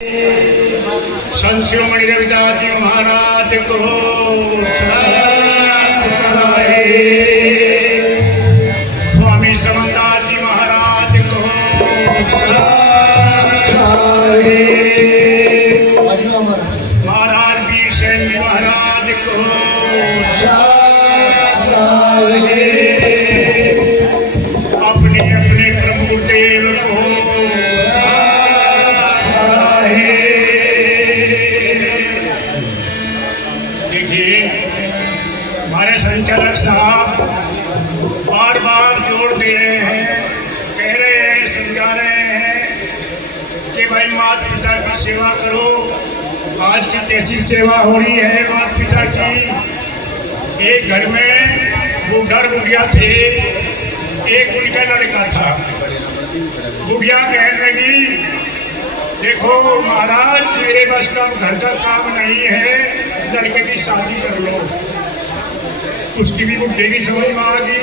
संत शिरोमणि रविदास जी महाराज को स्वामी समदास जी महाराज को महाराज वीर सेन जी महाराज को अपने अपने प्रभु देव को हमारे संचालक साहब बार बार जोर दे रहे हैं, कह रहे हैं, समझा रहे हैं कि भाई माता पिता की सेवा करो। आज की कैसी सेवा हो रही है माता पिता की। एक घर में बुढ़ा बुढ़िया थे, एक उनका लड़का था। बुढ़िया कहने लगी, देखो महाराज मेरे बस का घर का काम नहीं है, लड़के की शादी कर लो। उसकी भी बुढ़े की समझ में आ गई,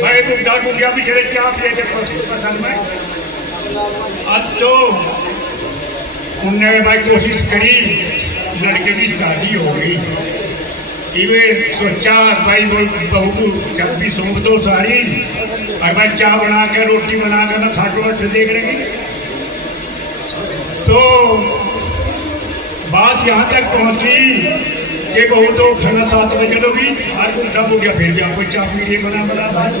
भाई बुढ़ा बुढ़िया भी चले क्या लेके पसंद में। अब तो उनने भाई कोशिश करी, लड़के की शादी हो गई। इवे सोचा भाई बहू को जब भी सौंप दो सारी, और भाई चाय बना कर रोटी बना कर ना खाटो देख लेंगे। तो बात यहाँ तक पहुँची कि बहू तो उठना 7 बजे लोगी, आज बुढ़ा हो गया, फिर भी आपको चाय पी लिए बना भाई।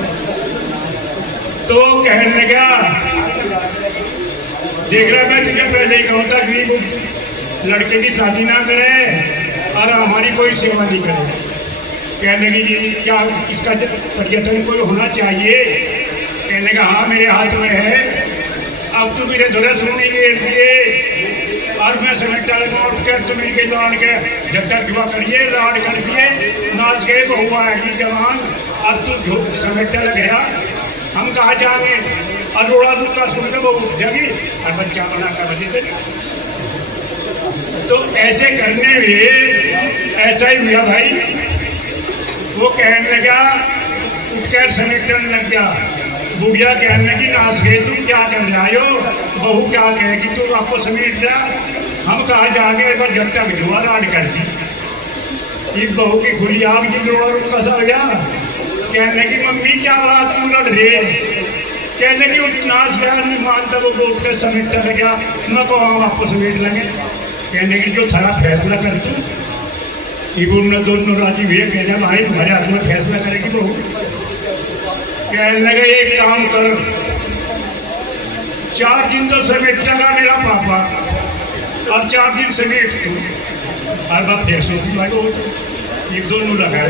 तो कहने लगा, देख रहा मैं तुझे पहले ही कहता कि लड़के की शादी ना करे और हमारी कोई सेवा नहीं करे। कहने लगी जी क्या इसका पर्यटन कोई होना चाहिए। कहने का हाँ मेरे हाथ में है। अब तो मेरे धुरे सुनने के लिए और मैं समेटा लगा उठ कर तो मिल के दौड़ के जब तक दुआ करिए लाड कर दिए नाच गए बहुआ है जवान। अब तू समेटा लग गया, हम कहाँ जाएंगे। और रोड़ा दूर का सुनकर वो उठ जाएगी और बच्चा बना कर बजे थे। तो ऐसे करने में ऐसा ही हुआ भाई। वो कहने लगा, उठकर समेटने लग गया। बुढ़िया कहने की नाच गए तुम क्या कर रहे हो। बहू क्या कहेगी तू आपको समेट जा, हम कहा जाएंगे। एक बार जब तक जुआ राड कर दी, बहू की खुली आग की जोड़ा रुका सा गया। कहने की मम्मी क्या बात क्यों लड़ रहे। कहने की नाच गया नहीं मानता, वो बोल कर समेटता लगा। मैं कहो हम आपको समेट लेंगे। कहने की जो थारा फैसला कर तू इबुल दोनों राजी हुए। कहना भाई तुम्हारे हाथ में फैसला करेगी बहू। कहने लगे एक काम कर, 4 दिन तो समेटेगा मेरा पापा और 4 दिन समेट तू। हर बात फैसलों की भाई वो ये दोनों लगाए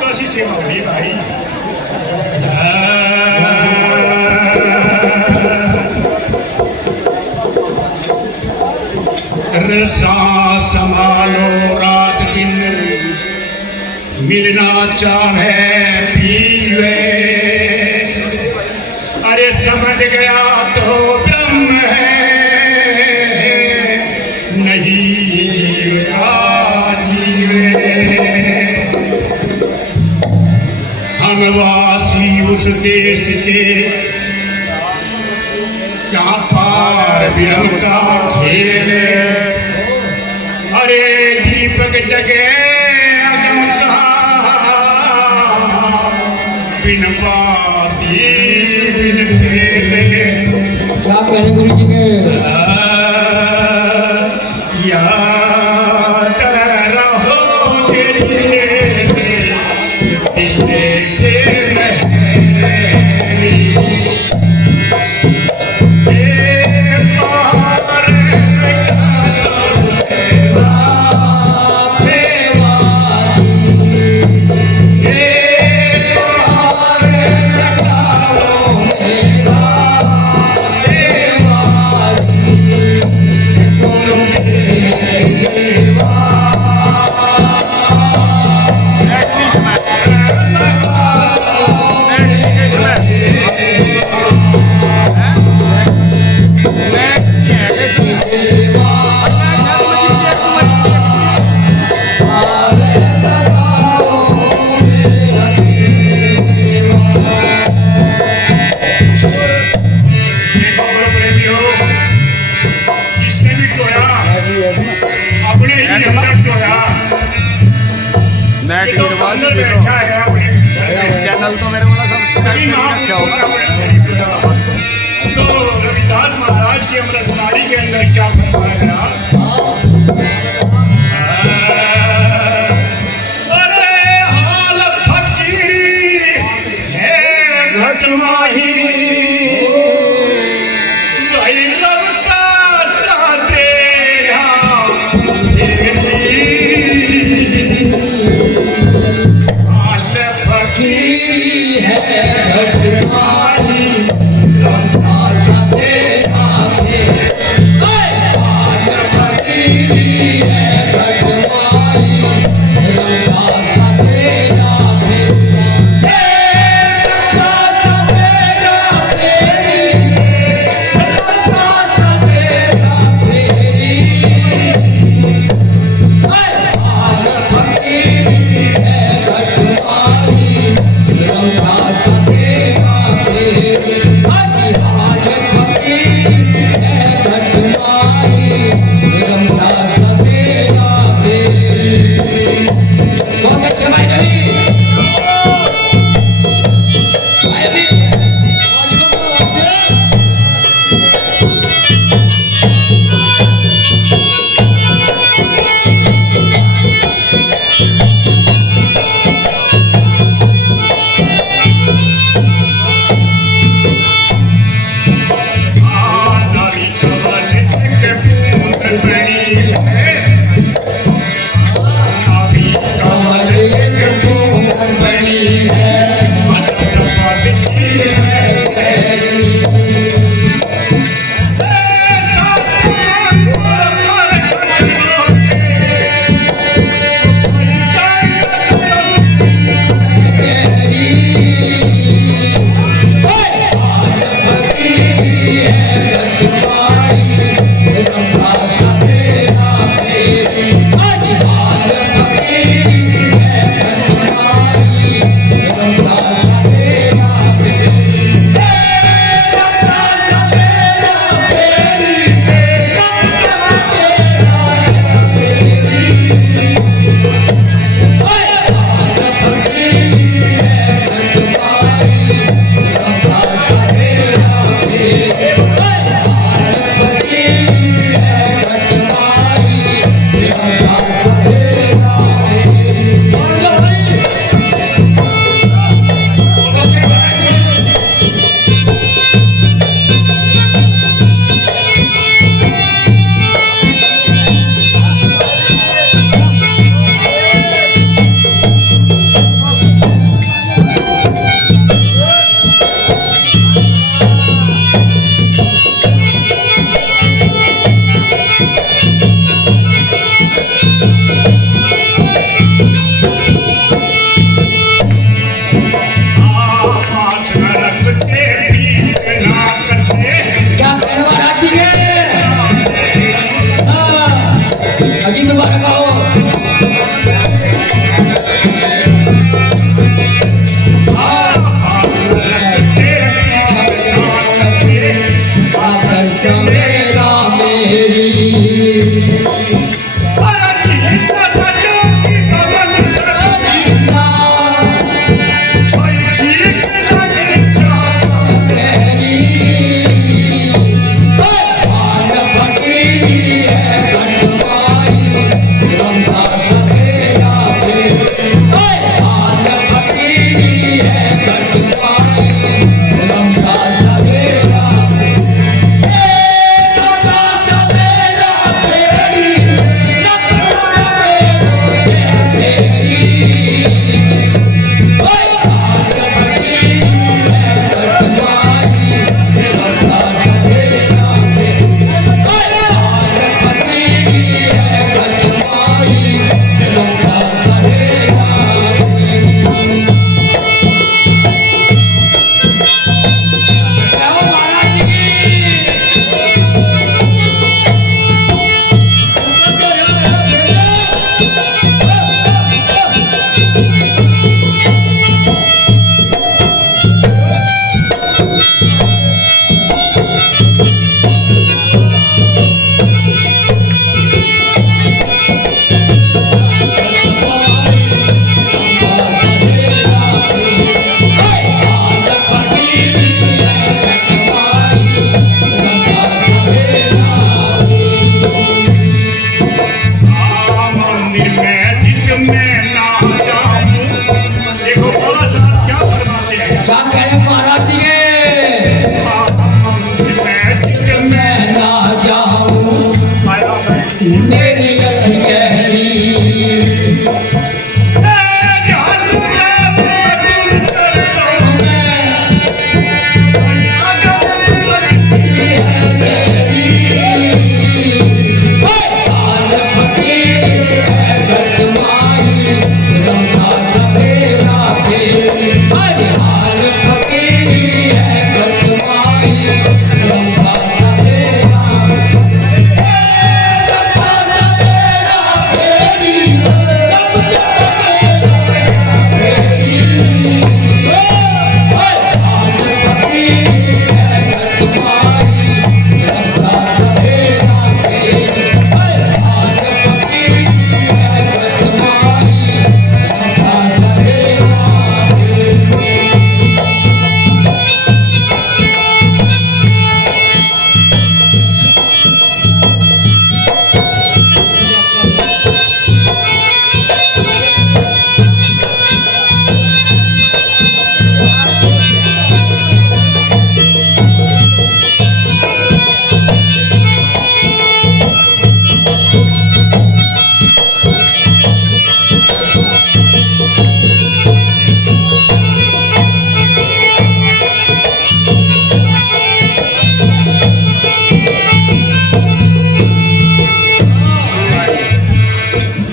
कैसी सेवा हो रही है भाई। रसा संभालो रात दिन, मिलना चाहे पीवे। अरे समझ गया तो ब्रह्म है, नहीं जीव का जीवे। हम वासी उस देश के जहाँ पार ब्रह्म का खेल। अरे दीपक जगे अगम का बिन पाती बिन खेले। क्या कहने गुरु जी के याद रहो तेरे ये तो अंदर बैठा है अपने चैनल तो मेरे को सभी सब्सक्राइब महापुरुषों का बड़ा शरीफ था। तो रविदास महाराज की अमृतवाणी के अंदर क्या फरमाया गया? अरे हाल फकीरी है घट माही भाई लवता सा तेरा तेरी हाल फकीरी है घटमाली लंका जाते आते हाथ मेरी अखी गहरी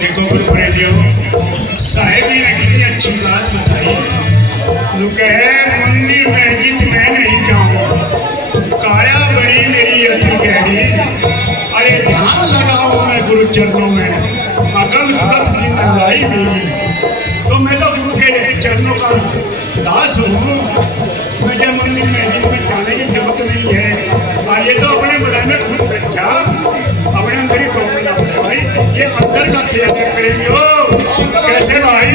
देखो गुरु प्रेमियों, साहेब जी ने कितनी अच्छी बात बताई। वो कहे मंदिर मस्जिद में नहीं जाऊँ, काया बड़ी मेरी अति गहरी। अरे ध्यान लगाओ मैं गुरु चरणों में, अगम सुरत की अगुवाई मेरी। तो मैं तो गुरु के चरणों का दास हूँ। मुझे मंदिर मस्जिद में जाने की जरूरत नहीं है। और ये तो अपने बड़े में खुद बच्चा अपने अंदर ही खोपड़ा भाई, ये अंदर का खेल है प्रेमियों। कैसे भाई?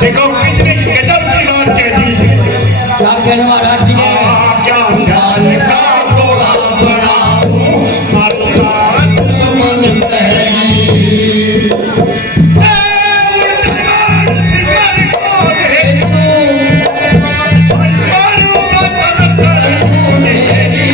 देखो कितने गजब की बात कह दी। क्या कहने महाराज जी ने? क्या ज्ञान का गोला बनाऊं, मारो तारक समन पहली। शिकार को भेजूं, मारूंगा कर ढूंढेगी।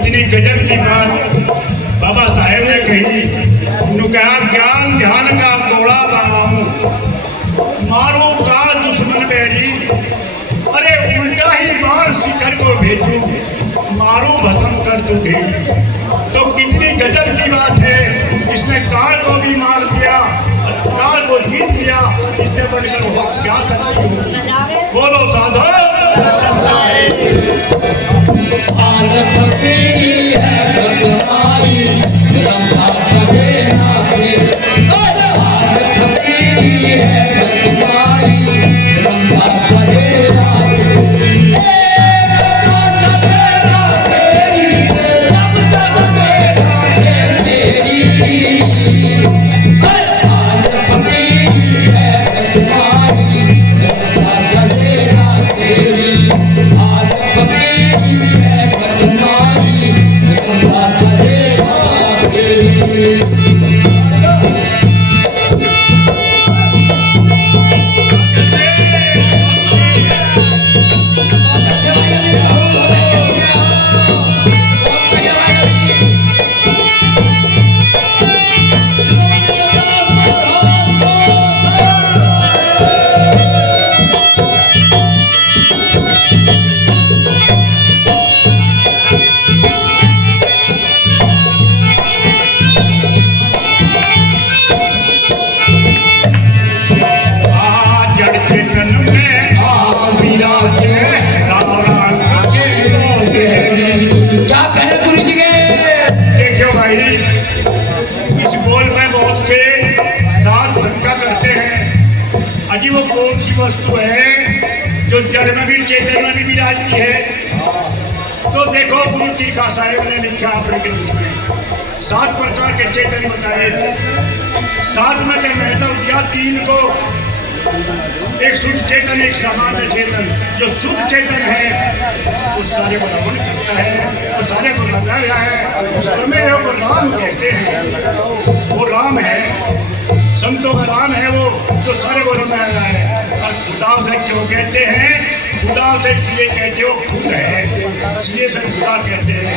कितनी गजब की बात बाबा साहेब ने कही। उन्होंने कहा ज्ञान ध्यान का घोड़ा बनाऊं, मारो का दुश्मन बैरी। अरे उल्टा ही मार शिखर को भेजूं, मारो भस्म कर तू ढेरी। तो कितनी गजब की बात है। इसने काल को भी मार दिया, काल को जीत लिया। इससे बढ़कर क्या शक्ति होगी? बोलो साधो। जल में भी चेतन में भी विराजती है। तो देखो गुरु तीखा साहेब ने लिखा अपने ग्रंथ में 7 प्रकार के चेतन बताए। 7 में तो महत्व दिया 3 को, एक शुद्ध चेतन, एक सामान्य चेतन। जो शुद्ध चेतन है वो सारे को रमण करता है, वो सारे को लगा रहा है, उसमें वो राम कहते हैं। वो राम है, संतों का राम है वो, जो सारे को रमा रहा है। और खुदा से क्यों कहते हैं? खुदा से इसलिए कहते हो खुद है, इसलिए से खुदा कहते हैं।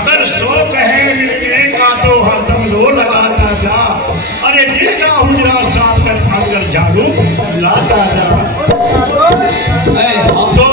अगर शौक है मिलने का तो हरदम लो लगाता जा, अरे दिल का हुजरा साफ कर अंदर झाड़ू लाता जा। है हम तो